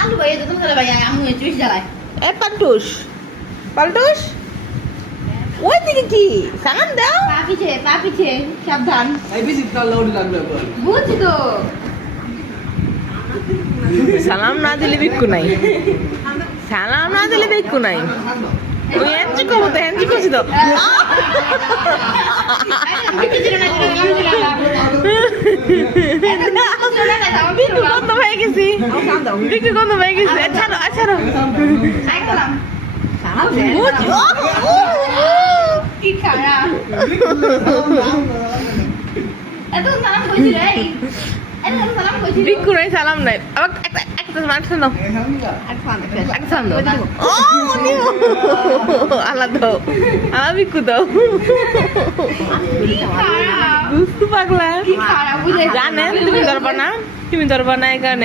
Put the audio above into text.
আলু ভাই তো তোমরা ভাই আমি চুইস জ্বালাই এ পাল্টুস পাল্টুস ওই দিকে কি সালাম দাও পা পিছে সাবধান এই বেশি কাল উড়ে লাগবে আবার বুঝছি তো সালাম না দিলে বিক্কু নাই সালাম না দিলে বিক্কু নাই ওই এনজি কব তো এনজি করছি তো বিক্কু কত হয়ে গেছি বিক্কু কত হয়ে গেছি ছাড়ো ছাড়ো কি খারাপ এত সালাম কইছি রে এত সালাম কইছি বিক্কু নাই সালাম নাই আবার একটা মাছ নাও একটা সালাম দাও ও নিও আলাদা আমার বিক্কু দাও কি খারাপ বুঝতে পারলা কি খারাপ বুঝে জানেন তুমি ধরবা না এই কারণে